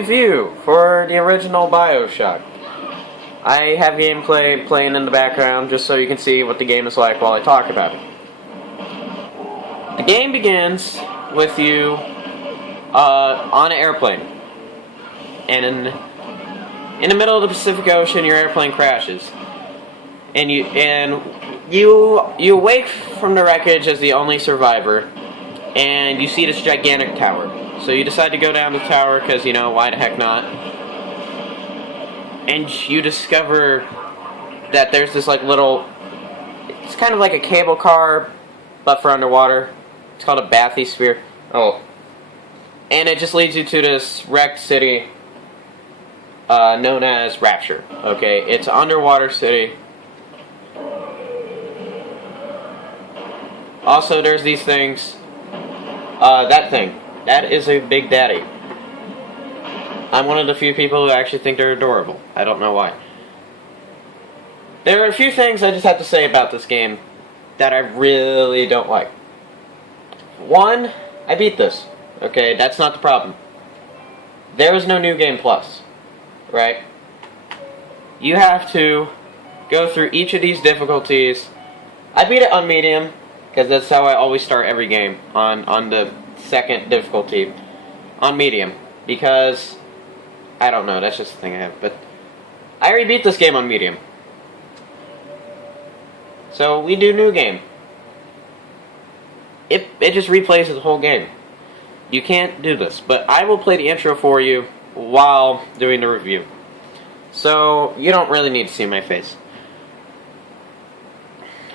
Review for the original Bioshock. I have gameplay playing in the background just so you can see what the game is like while I talk about it. The game begins with you on an airplane, and in the middle of the Pacific Ocean, your airplane crashes, and you awake from the wreckage as the only survivor, and you see this gigantic tower. So you decide to go down the tower because, you know, why the heck not? And you discover that there's this like little, it's kind of like a cable car, but for underwater. It's called a bathysphere. Oh. And it just leads you to this wrecked city known as Rapture. Okay, it's an underwater city. Also, there's these things. That thing. That is a Big Daddy. I'm one of the few people who actually think they're adorable. I don't know why. There are a few things I just have to say about this game that I really don't like. One, I beat this. Okay, that's not the problem. There is no New Game Plus. Right? You have to go through each of these difficulties. I beat it on medium, because that's how I always start every game, on the second difficulty, on medium, because, I don't know, that's just the thing I have, but I already beat this game on medium. So, we do new game. It just replays the whole game. You can't do this, but I will play the intro for you while doing the review. So, you don't really need to see my face.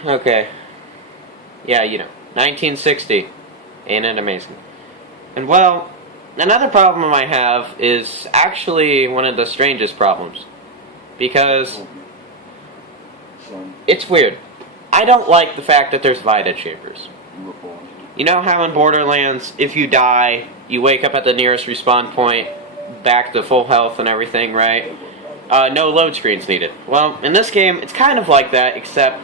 Okay. Yeah, you know, 1960. Ain't it amazing? And well, another problem I have is actually one of the strangest problems. Because it's weird. I don't like the fact that there's Vita chambers. You know how in Borderlands, if you die, you wake up at the nearest respawn point, back to full health and everything, right? No load screens needed. Well, in this game, it's kind of like that, except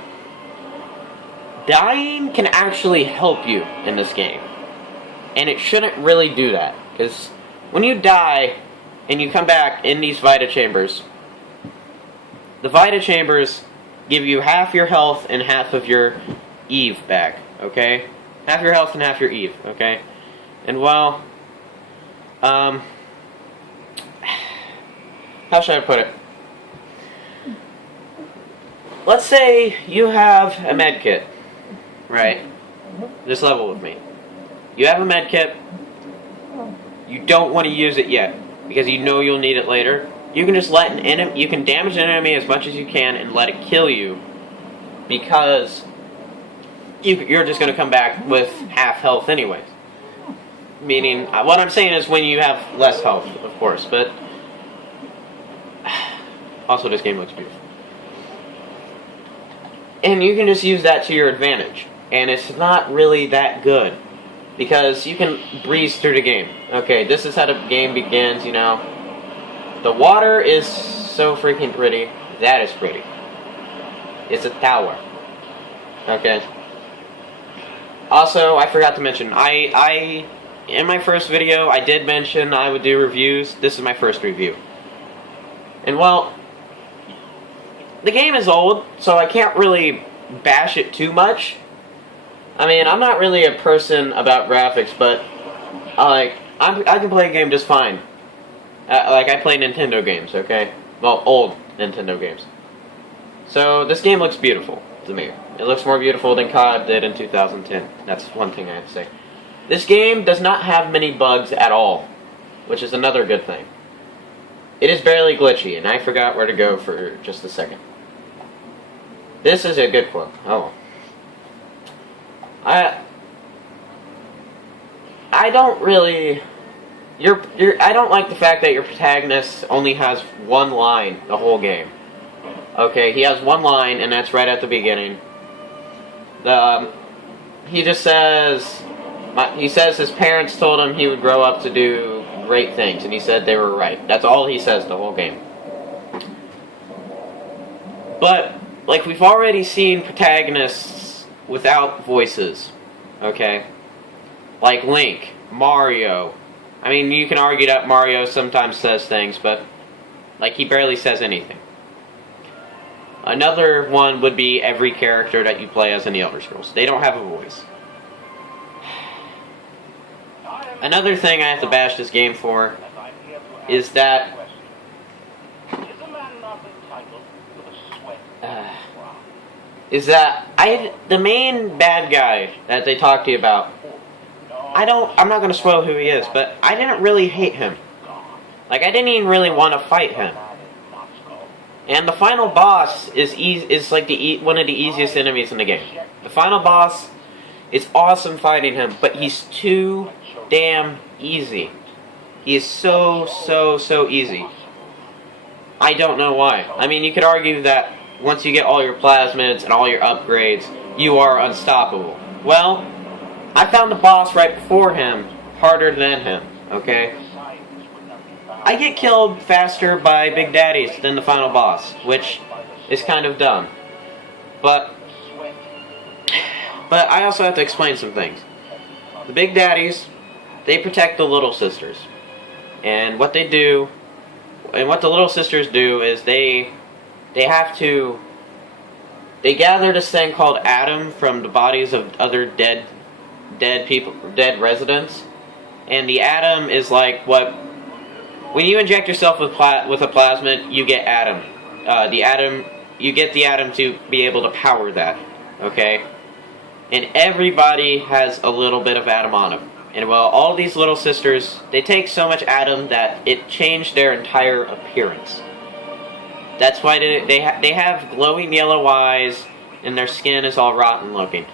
dying can actually help you in this game. And it shouldn't really do that. Because when you die and you come back in these Vita chambers, the Vita chambers give you half your health and half of your Eve back. Okay? Half your health and half your Eve. Okay? And well, how should I put it? Let's say you have a med kit. Right? Just level with me. You have a med kit. You don't want to use it yet because you know you'll need it later. You can just let an enemy. You can damage an enemy as much as you can and let it kill you because you're just going to come back with half health anyways. Meaning, what I'm saying is when you have less health, of course. But also, this game looks beautiful, and you can just use that to your advantage. And it's not really that good, because you can breeze through the game. Okay, this is how the game begins, you know. The water is so freaking pretty. That is pretty. It's a tower. Okay. Also, I forgot to mention, I in my first video, I did mention I would do reviews. This is my first review. And well, the game is old, so I can't really bash it too much. I mean, I'm not really a person about graphics, but I can play a game just fine. I play Nintendo games, okay? Well, old Nintendo games. So this game looks beautiful to me. It looks more beautiful than COD did in 2010. That's one thing I have to say. This game does not have many bugs at all, which is another good thing. It is barely glitchy, and I forgot where to go for just a second. This is a good quote. Oh. I don't really. I don't like the fact that your protagonist only has one line the whole game. Okay, he has one line, and that's right at the beginning. He just says. He says his parents told him he would grow up to do great things, and he said they were right. That's all he says the whole game. But, like, we've already seen protagonists without voices, okay? Like Link, Mario, I mean, you can argue that Mario sometimes says things, but, like, he barely says anything. Another one would be every character that you play as in the Elder Scrolls. They don't have a voice. Another thing I have to bash this game for is that the main bad guy that they talk to you about, I'm not going to spoil who he is, but I didn't really hate him. Like, I didn't even really want to fight him. And the final boss is like one of the easiest enemies in the game. The final boss, it's awesome fighting him, but he's too damn easy. He is so easy. I don't know why. I mean, you could argue that once you get all your plasmids and all your upgrades, you are unstoppable. Well, I found the boss right before him harder than him, okay? I get killed faster by Big Daddies than the final boss, which is kind of dumb. But I also have to explain some things. The Big Daddies, they protect the Little Sisters. And what they do, and what the Little Sisters do is they gather this thing called Adam from the bodies of other dead residents. And the Adam is like what, when you inject yourself with a plasmid, you get Adam. You get the Adam to be able to power that, okay? And everybody has a little bit of Adam on them. And well, all these Little Sisters, they take so much Adam that it changed their entire appearance. That's why they have glowing yellow eyes, and their skin is all rotten looking.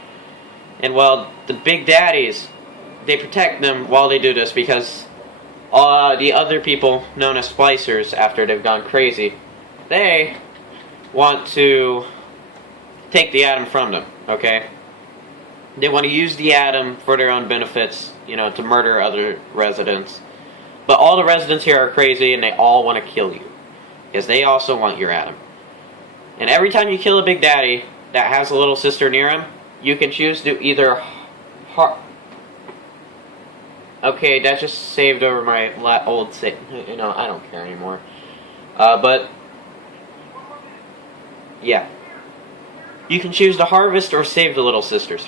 And well, the Big Daddies, they protect them while they do this, because the other people, known as splicers, after they've gone crazy, they want to take the Adam from them, okay? They want to use the Adam for their own benefits, you know, to murder other residents. But all the residents here are crazy, and they all want to kill you, because they also want your Adam. And every time you kill a Big Daddy that has a Little Sister near him, you can choose to either okay, that just saved over my old save. You know, I don't care anymore. But yeah, you can choose to harvest or save the Little Sisters.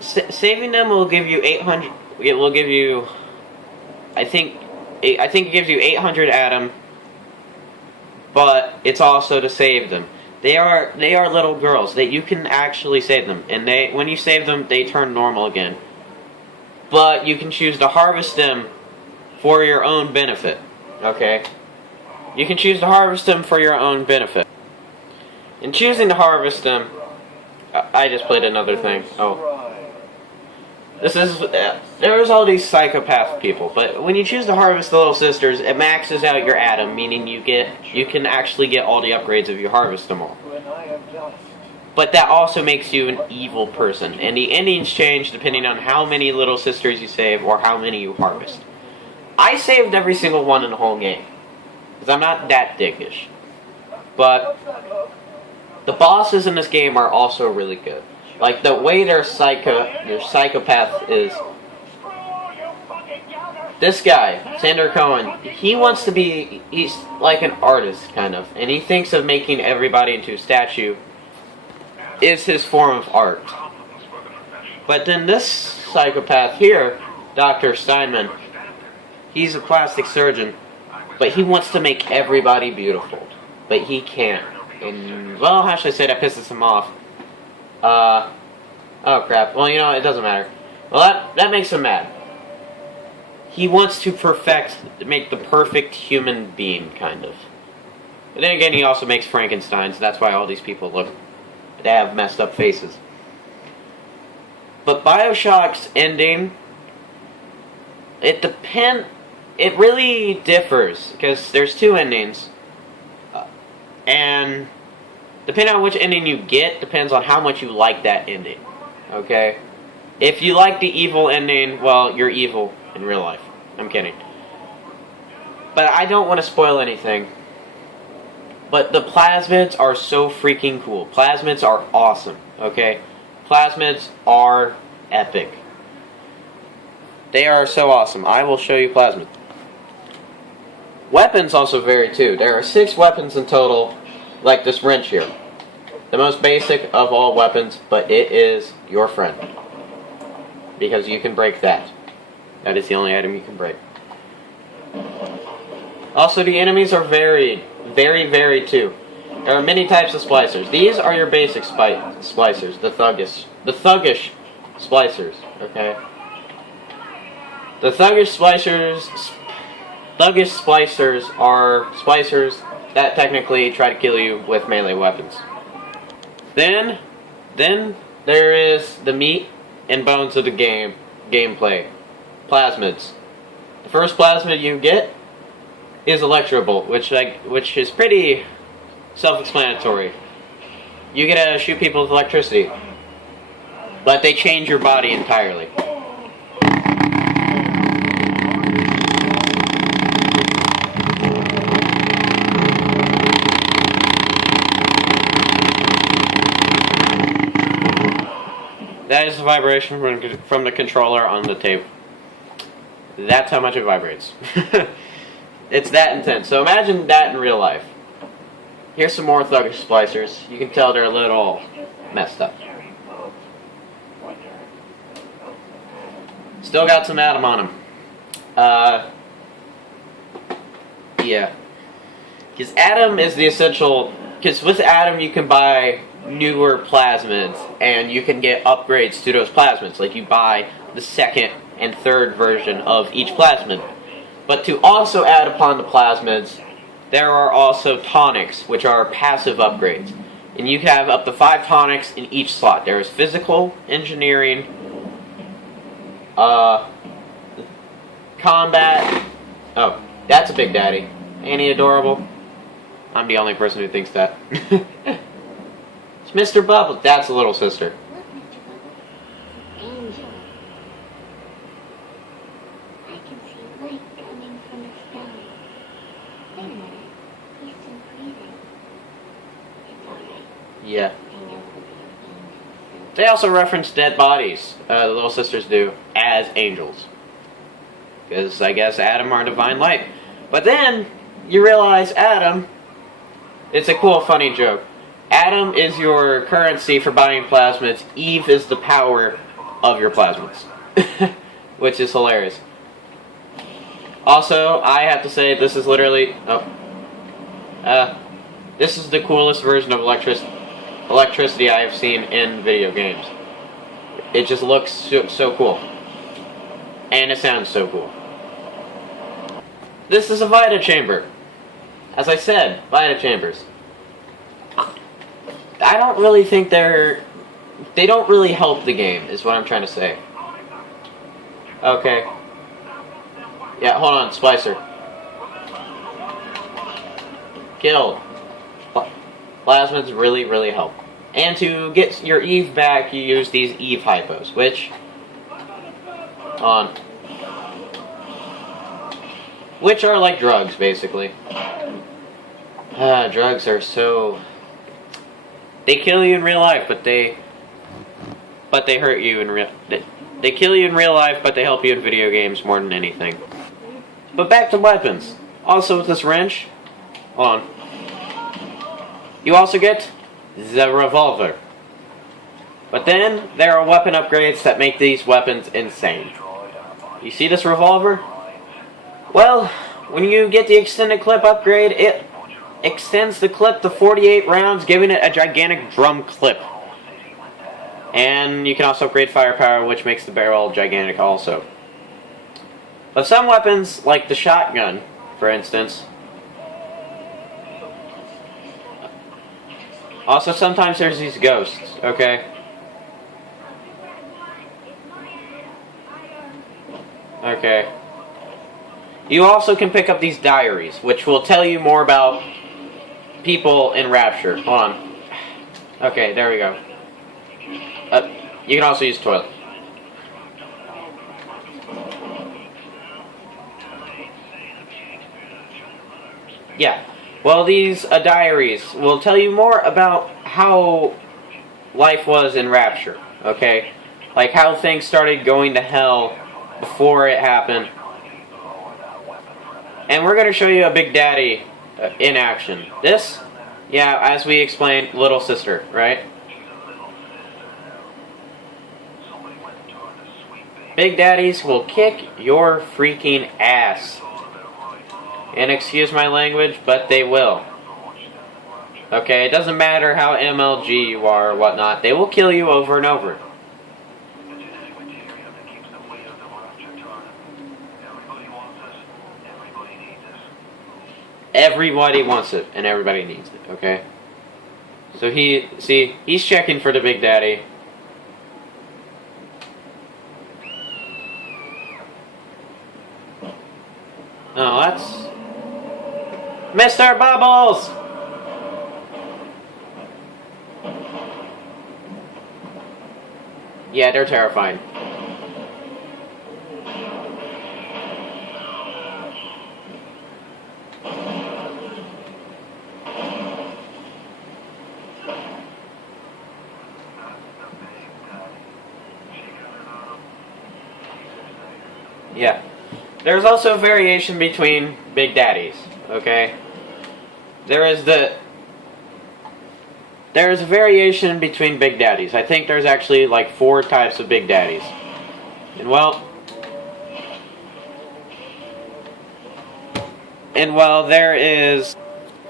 Saving them will give you 800. It will give you, I think it gives you 800 Adam. But it's also to save them. They are little girls. You can actually save them, and when you save them, they turn normal again. But you can choose to harvest them for your own benefit. Okay? You can choose to harvest them for your own benefit. In choosing to harvest them, I just played another thing. Oh. There's all these psychopath people, but when you choose to harvest the Little Sisters, it maxes out your Adam, meaning you can actually get all the upgrades if you harvest them all. But that also makes you an evil person, and the endings change depending on how many Little Sisters you save or how many you harvest. I saved every single one in the whole game, because I'm not that dickish. But the bosses in this game are also really good. Like, the way their psychopath is. This guy, Sander Cohen, he's like an artist, kind of. And he thinks of making everybody into a statue is his form of art. But then this psychopath here, Dr. Steinman, he's a plastic surgeon, but he wants to make everybody beautiful. But he can't. And, well, how should I say that pisses him off? Oh crap. Well, you know, it doesn't matter. Well, that makes him mad. He wants to make the perfect human being, kind of. But then again, he also makes Frankensteins. That's why all these people they have messed up faces. But Bioshock's ending, it really differs, because there's two endings. And depending on which ending you get, depends on how much you like that ending. Okay? If you like the evil ending, well, you're evil in real life. I'm kidding. But I don't want to spoil anything. But the plasmids are so freaking cool. Plasmids are awesome. Okay? Plasmids are epic. They are so awesome. I will show you plasmids. Weapons also vary too. There are 6 weapons in total, like this wrench here. The most basic of all weapons, but it is your friend. Because you can break that. That is the only item you can break. Also, the enemies are varied. Very varied too. There are many types of splicers. These are your basic splicers. The thuggish splicers. Okay? The thuggish splicers are splicers that technically try to kill you with melee weapons. Then there is the meat and bones of the gameplay. Plasmids. The first plasmid you get is Electrobolt, which is pretty self-explanatory. You get to shoot people with electricity, but they change your body entirely. That is the vibration from the controller on the table. That's how much it vibrates. It's that intense. So imagine that in real life. Here's some more thuggish splicers. You can tell they're a little messed up. Still got some Atom on them. Yeah. Because Atom is the essential... Because with Atom you can buy newer plasmids, and you can get upgrades to those plasmids. Like you buy the second and third version of each plasmid. But to also add upon the plasmids, there are also tonics, which are passive upgrades. And you have up to 5 tonics in each slot. There is physical, engineering, combat. Oh, that's a big daddy. Ain't he adorable? I'm the only person who thinks that. It's Mr. Bubbles. That's a little sister. Look, Mr. Bubbles. Angel. I can see light coming from the sky. Wait a minute. He's still breathing. It's alright. Yeah. I know he'll be an angel. They also reference dead bodies, the little sisters do, as angels. Because I guess Adam are divine light. But then, you realize Adam, it's a cool, funny joke. Adam is your currency for buying plasmids. Eve is the power of your plasmids. Which is hilarious. Also, I have to say, this is literally... this is the coolest version of electricity I have seen in video games. It just looks so cool. And it sounds so cool. This is a Vita chamber. As I said, Vita chambers. I don't really think they don't really help the game, is what I'm trying to say. Okay. Yeah, hold on, Splicer. Killed. Plasmids really, really help. And to get your Eve back, you use these Eve hypos, which... which are like drugs, basically. Drugs are so... They kill you in real life, but they hurt you in real... They kill you in real life, but they help you in video games more than anything. But back to weapons. Also with this wrench, hold on. You also get the revolver. But then, there are weapon upgrades that make these weapons insane. You see this revolver? Well, when you get the extended clip upgrade, it extends the clip to 48 rounds, giving it a gigantic drum clip. And you can also upgrade firepower, which makes the barrel gigantic also. But some weapons, like the shotgun, for instance... Also, sometimes there's these ghosts, okay? Okay. You also can pick up these diaries, which will tell you more about people in Rapture. Hold on. Okay, there we go. You can also use toilet. Yeah. Well, these diaries will tell you more about how life was in Rapture, okay? Like how things started going to hell before it happened. And we're going to show you a Big Daddy in action. This, yeah, as we explained, little sister, right? Big Daddies will kick your freaking ass. And excuse my language, but they will. Okay, it doesn't matter how MLG you are or whatnot, they will kill you over and over. Everybody wants it, and everybody needs it, okay? So he's checking for the Big Daddy. Oh, that's Mr. Bubbles! Yeah, they're terrifying. Yeah. There's also variation between Big Daddies, okay? There's a variation between Big Daddies. I think there's actually like 4 types of Big Daddies. And well,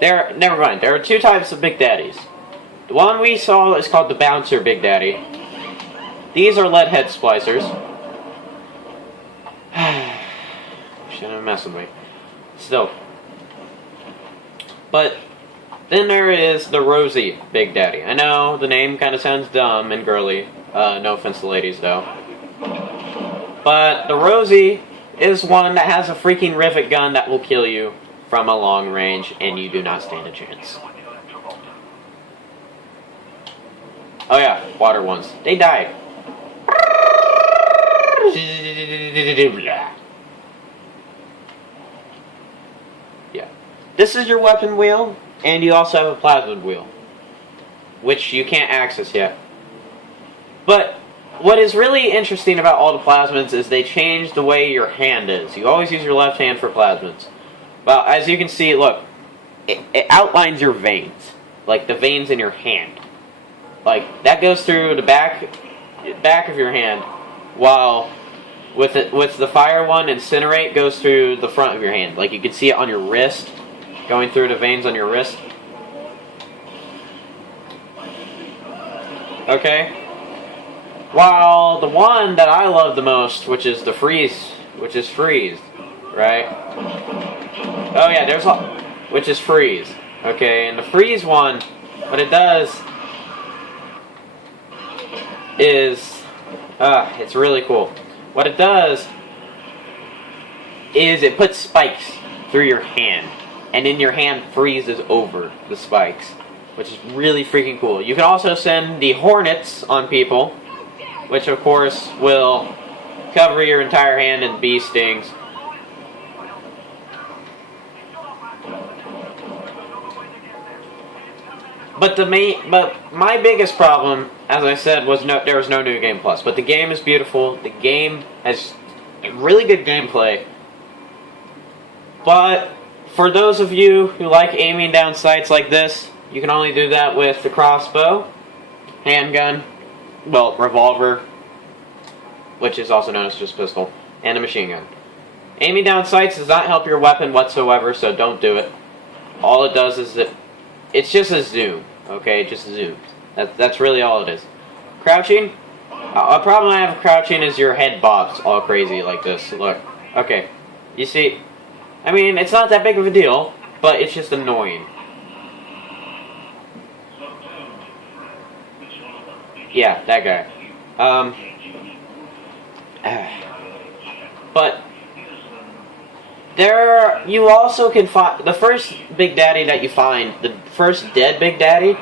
never mind. There are 2 types of Big Daddies. The one we saw is called the Bouncer Big Daddy. These are lead head splicers. Shouldn't mess with me. Still. But then there is the Rosy Big Daddy. I know the name kind of sounds dumb and girly. No offense to ladies, though. But the Rosy is one that has a freaking rivet gun that will kill you from a long range, and you do not stand a chance. Oh yeah, water ones. They die. Yeah. This is your weapon wheel, and you also have a plasmid wheel, which you can't access yet. But what is really interesting about all the plasmids is they change the way your hand is. You always use your left hand for plasmids. Well, as you can see, look, it outlines your veins, like the veins in your hand. Like, that goes through the back of your hand, while with the fire one, Incinerate goes through the front of your hand. Like, you can see it on your wrist, going through the veins on your wrist. Okay? While the one that I love the most, which is the Freeze, right? Oh yeah, which is Freeze. Okay, and the Freeze one, what it does is, it's really cool. What it does is it puts spikes through your hand, and then your hand freezes over the spikes, which is really freaking cool. You can also send the Hornets on people, which of course will cover your entire hand in bee stings. But my biggest problem, as I said, was there was no New Game Plus. But the game is beautiful. The game has really good gameplay. But for those of you who like aiming down sights like this, you can only do that with the crossbow, handgun, well, revolver, which is also known as just pistol, and a machine gun. Aiming down sights does not help your weapon whatsoever, so don't do it. All it does is it's just a zoom, okay? Just zooms. That's really all it is. Crouching? A problem I have with crouching is your head bobs all crazy like this. Look. Okay. You see? I mean, it's not that big of a deal, but it's just annoying. Yeah, that guy. But you also can find the first Big Daddy that you find. The first dead Big Daddy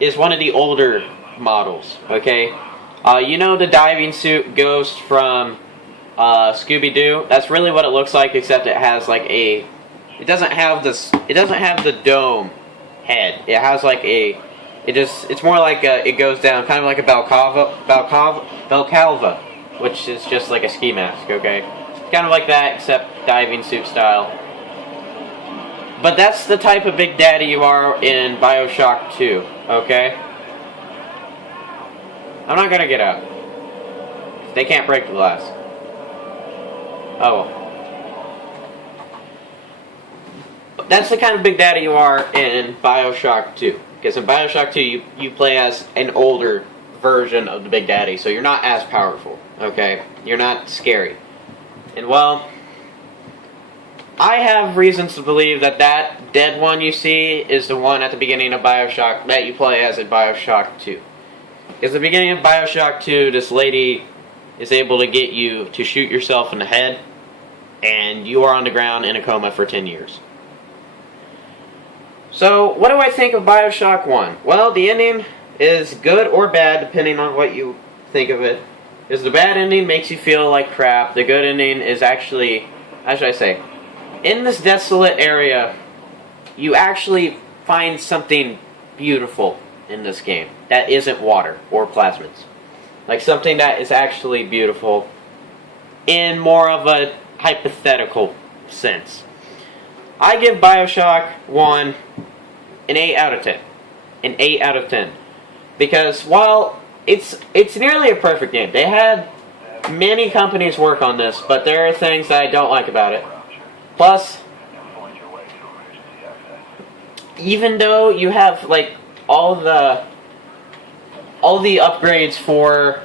is one of the older models. Okay, you know the diving suit ghost from Scooby-Doo. That's really what it looks like, except it has like a. It doesn't have this. It doesn't have the dome head. It has like a. It's more like it goes down, kind of like a Balcalva. which is just like a ski mask, okay? It's kind of like that, except diving suit style. But that's the type of Big Daddy you are in Bioshock 2, okay? I'm not gonna get out. They can't break the glass. Oh well. That's the kind of Big Daddy you are in Bioshock 2. Because in Bioshock 2, you play as an older version of the Big Daddy, so you're not as powerful, okay? You're not scary. And well, I have reasons to believe that that dead one you see is the one at the beginning of Bioshock that you play as in Bioshock 2. Because at the beginning of Bioshock 2, this lady is able to get you to shoot yourself in the head, and you are on the ground in a coma for 10 years. So, what do I think of Bioshock 1? Well, the ending is good or bad, depending on what you think of it. Because the bad ending makes you feel like crap. The good ending is actually, how should I say, in this desolate area, you actually find something beautiful in this game that isn't water or plasmids. Like something that is actually beautiful in more of a hypothetical sense. I give Bioshock 1 an 8 out of 10. An 8 out of 10. Because while it's nearly a perfect game, they had many companies work on this, but there are things that I don't like about it. Plus, even though you have like all the upgrades for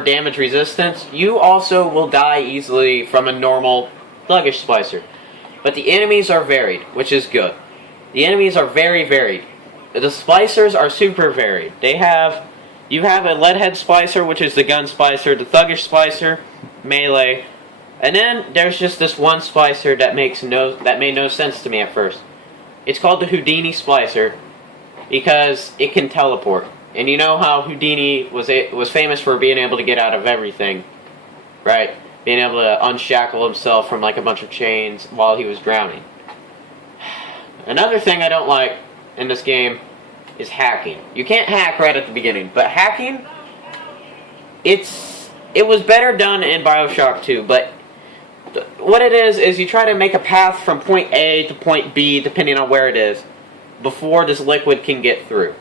damage resistance, you also will die easily from a normal thuggish splicer. But the enemies are varied, which is good. The enemies are very varied. The splicers are super varied. You have a leadhead splicer, which is the gun splicer, the thuggish splicer, melee, and then there's just this one splicer that made no sense to me at first. It's called the Houdini splicer because it can teleport. And you know how Houdini was famous for being able to get out of everything, right? Being able to unshackle himself from like a bunch of chains while he was drowning. Another thing I don't like in this game is hacking. You can't hack right at the beginning, but hacking, it was better done in Bioshock 2, but what it is you try to make a path from point A to point B, depending on where it is, before this liquid can get through.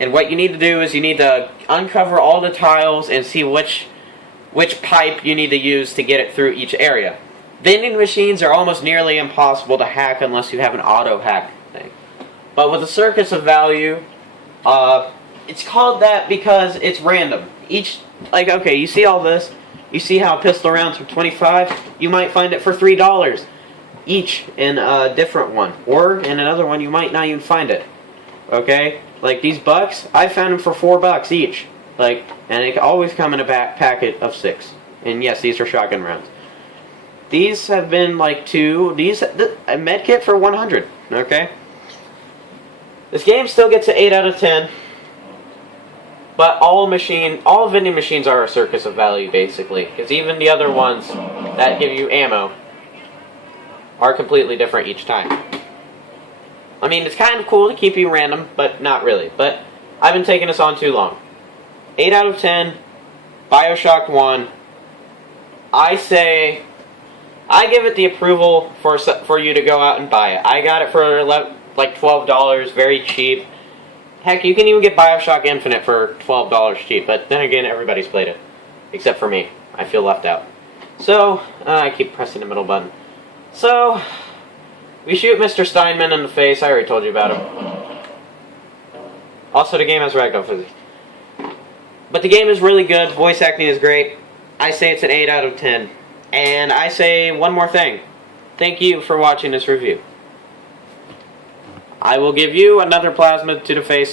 And what you need to do is you need to uncover all the tiles and see which pipe you need to use to get it through each area. Vending machines are almost nearly impossible to hack unless you have an auto hack thing. But with the Circus of Value, it's called that because it's random. Okay, you see all this? You see how pistol rounds are 25? You might find it for $3 each in a different one. Or in another one, you might not even find it. Okay? Like these bucks, I found them for $4 each. And they always come in a packet of 6. And yes, these are shotgun rounds. These have been like 2. A med kit for 100. Okay? This game still gets an 8 out of 10. But all vending machines are a Circus of Value, basically. Because even the other ones that give you ammo are completely different each time. I mean, it's kind of cool to keep you random, but not really. But I've been taking this on too long. 8 out of 10, Bioshock 1. I give it the approval for you to go out and buy it. I got it for like $12, very cheap. Heck, you can even get Bioshock Infinite for $12 cheap, but then again, everybody's played it. Except for me. I feel left out. So, I keep pressing the middle button. So, we shoot Mr. Steinman in the face. I already told you about him. Also, the game has ragdoll physics. But the game is really good. Voice acting is great. I say it's an 8 out of 10. And I say one more thing. Thank you for watching this review. I will give you another plasma to the face.